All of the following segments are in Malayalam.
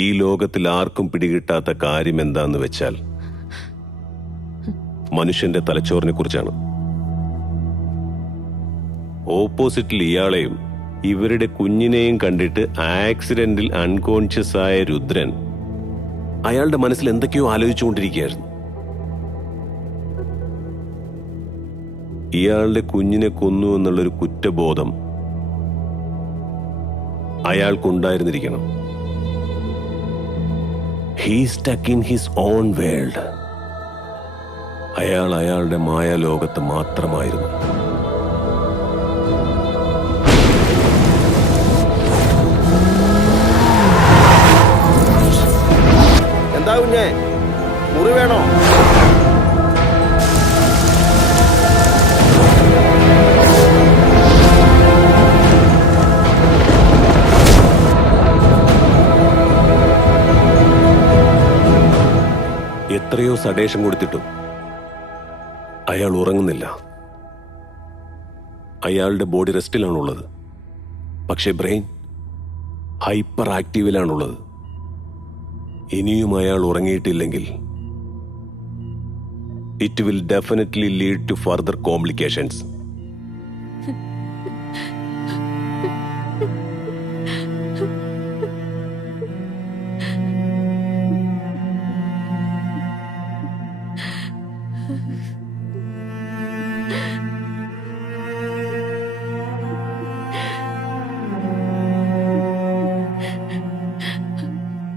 ഈ ലോകത്തിൽ ആർക്കും പിടികിട്ടാത്ത കാര്യം എന്താന്ന് വെച്ചാൽ മനുഷ്യന്റെ തലച്ചോറിനെ കുറിച്ചാണ്. ഓപ്പോസിറ്റിൽ ഇയാളെയും ഇവരുടെ കുഞ്ഞിനെയും കണ്ടിട്ട് ആക്സിഡന്റിൽ അൺകോൺഷ്യസ് ആയ രുദ്രൻ അയാളുടെ മനസ്സിൽ എന്തൊക്കെയോ ആലോചിച്ചുകൊണ്ടിരിക്കുകയായിരുന്നു. ഇയാളുടെ കുഞ്ഞിനെ കൊന്നു എന്നുള്ളൊരു കുറ്റബോധം അയാൾക്കുണ്ടായിരുന്നിരിക്കണം. He stuck in his own world. അയാൾ അയാളുടെ മായാലോകത്ത് മാത്രമായിരുന്നു. എന്താ കുഞ്ഞേ, മുറി വേണോ? എത്രയോ സഡേഷൻ കൊടുത്തിട്ടും അയാൾ ഉറങ്ങുന്നില്ല. അയാളുടെ ബോഡി റെസ്റ്റിലാണുള്ളത്, പക്ഷേ ബ്രെയിൻ ഹൈപ്പർ ആക്റ്റീവിലാണുള്ളത്. ഇനിയും അയാൾ ഉറങ്ങിയിട്ടില്ലെങ്കിൽ it will definitely lead to further complications.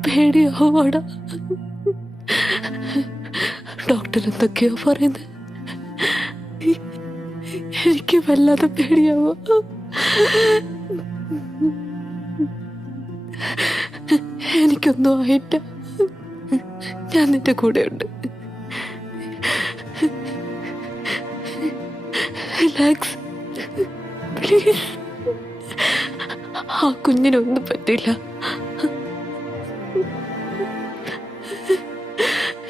പേടിയാവാടാ. ഡോക്ടർ എന്തൊക്കെയോ പറയുന്നത്, എനിക്ക് വല്ലാതെ പേടിയാവോ. എനിക്കൊന്നും ആയിട്ട, ഞാൻ നിന്റെ കൂടെ ഉണ്ട്. Relax please. ആ കുഞ്ഞിനൊന്നും പറ്റില്ല.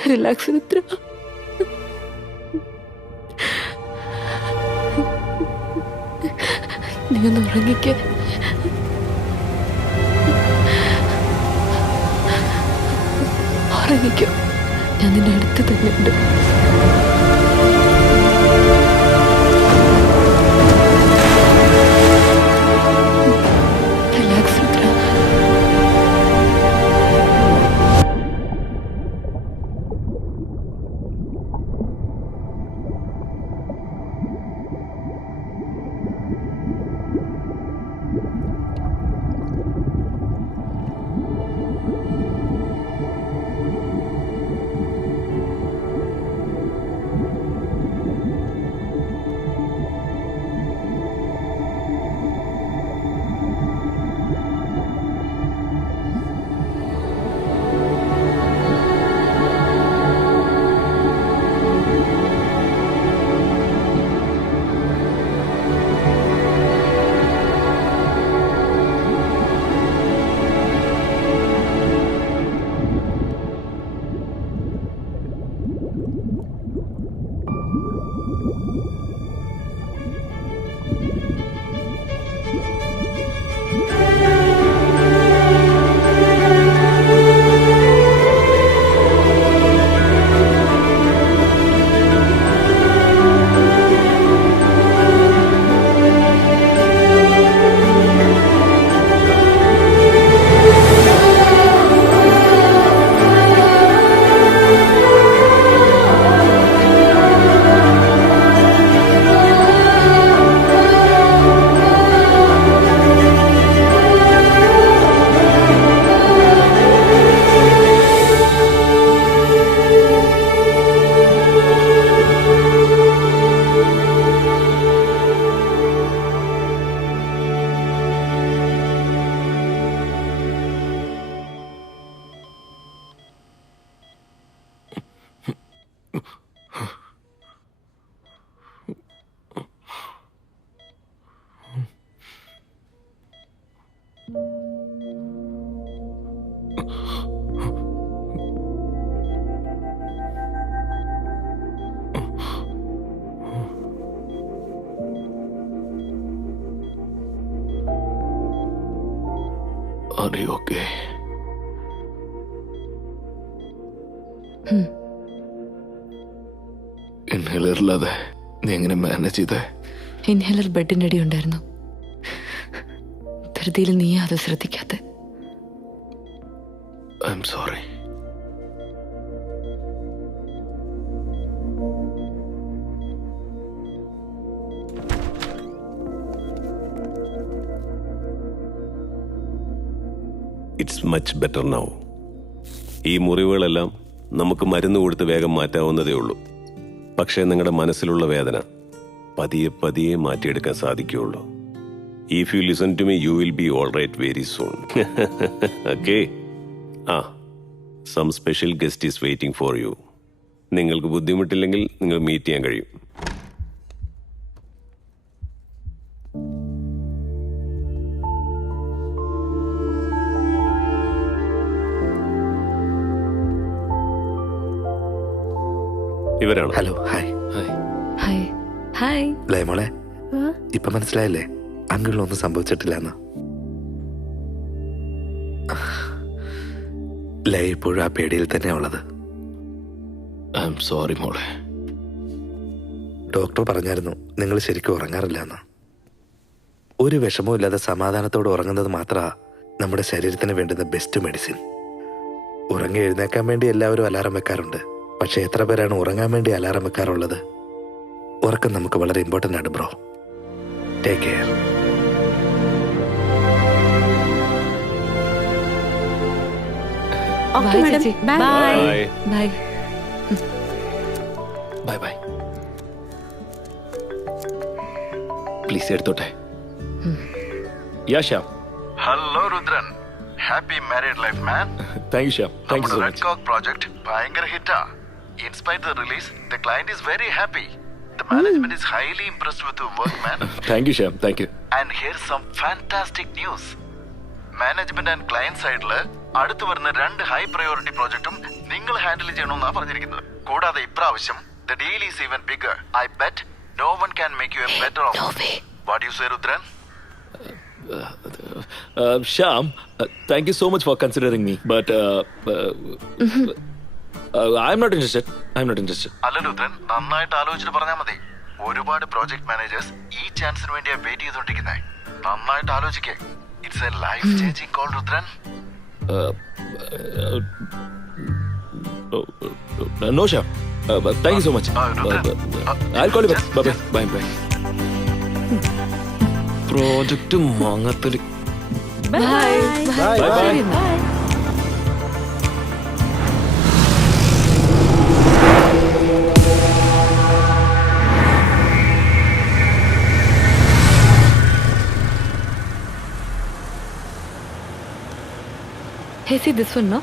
റിലാക്സ് മിത്ര. നീ ഒന്ന് ഉറങ്ങിക്ക. ഉറങ്ങിക്കോ, ഞാൻ നിന്റെ അടുത്ത് തന്നെ ഉണ്ട്. Relax Mithra. Are you okay? Inhaler ഇല്ലാതെ നീ എങ്ങനെ മാനേജ് ചെയ്തേ? ഇൻഹേലർ ബെഡിൻ്റെ അടി ഉണ്ടായിരുന്നു. ധൃതിയിൽ നീ അത് ശ്രദ്ധിക്കാത്ത. I am sorry. It's much better now. ഈ മുറിവുകളെല്ലാം നമുക്ക് മരുന്ന് കൊടുത്ത് വേഗം മാറ്റാവുന്നതേ ഉള്ളൂ. പക്ഷേ നിങ്ങളുടെ മനസ്സിലുള്ള വേദന പതിയെ പതിയെ മാറ്റിയെടുക്കാൻ സാധിക്കുകയുള്ളൂ. If you listen to me you will be all right very soon. Okay. Some special guest is waiting for you. നിങ്ങൾക്ക് ബുദ്ധിമുട്ടില്ലെങ്കിൽ നിങ്ങൾ മീറ്റ് ചെയ്യാൻ കഴിയും. ഇവരാണ്. Hello, hi. ഹായ്. ഹായ്. ലേ മോളെ, ഇപ്പൊ മനസ്സിലായല്ലേ അങ്കിളിനൊന്നും സംഭവിച്ചിട്ടില്ലെന്ന്? ലേ ഇപ്പോഴും ആ പേടിയിൽ തന്നെയാ ഉള്ളത്. ഐ എം സോറി മോളെ. ഡോക്ടർ പറഞ്ഞായിരുന്നു നിങ്ങൾ ശരിക്കും ഉറങ്ങാറില്ല എന്ന്. ഒരു വിഷമവും ഇല്ലാതെ സമാധാനത്തോടെ ഉറങ്ങുന്നത് മാത്രമാ നമ്മുടെ ശരീരത്തിന് വേണ്ടുന്ന ബെസ്റ്റ് മെഡിസിൻ. ഉറങ്ങി എഴുന്നേക്കാൻ വേണ്ടി എല്ലാവരും അലാറം വെക്കാറുണ്ട്. പക്ഷെ എത്ര പേരാണ് ഉറങ്ങാൻ വേണ്ടി അലാറം വെക്കാറുള്ളത്? ഉറക്കം നമുക്ക് വളരെ ഇമ്പോർട്ടൻ്റ് ആണ് ബ്രോ. Take care. ബൈ ചേച്ചി. Bye. Bye. Bye bye. Please എടുത്തോട്ടെ. Yeah Shyam. Hello Rudran, happy married life man. Thank you Shyam. Thank you so red much. Coke project ഭയങ്കര ഹിറ്റാ. In spite the release the client is very happy. The management is highly impressed with your work man. Thank you Shyam. Thank you. And here some fantastic news. Management and client സൈഡില് അടുത്ത് വരുന്ന 2 ഹൈ പ്രയോറിറ്റി പ്രോജക്റ്റും നിങ്ങൾ ഹാൻഡിൽ ചെയ്യണമെന്നാണ് പറഞ്ഞിരിക്കുന്നത്. കൂടാതെ ഇപ്രാവശ്യം the deal is even bigger. I bet no one can make you a better offer. What you say Rudran? Shyam, thank you so much for considering me, but I'm not interested. അല്ല രുദ്രൻ, നന്നായിട്ട് ആലോചിച്ചിട്ട് പറഞ്ഞാൽ മതി. ഒരുപാട് പ്രോജക്ട് മാനേജേഴ്സ് ഈ ചാൻസിന് വേണ്ടിയാ വെയിറ്റ് ചെയ്തോണ്ടിരിക്കുന്നത്. നന്നായിട്ട് ആലോചിക്കേ. It's a life changing call Rudran. No, Shyam. Thank you so much. I'll call you back. Bye. Bye. Project മാങ്ങാത്തല്. ബൈ. ബൈ. ശരി എന്നാ. Hey, see this one, no?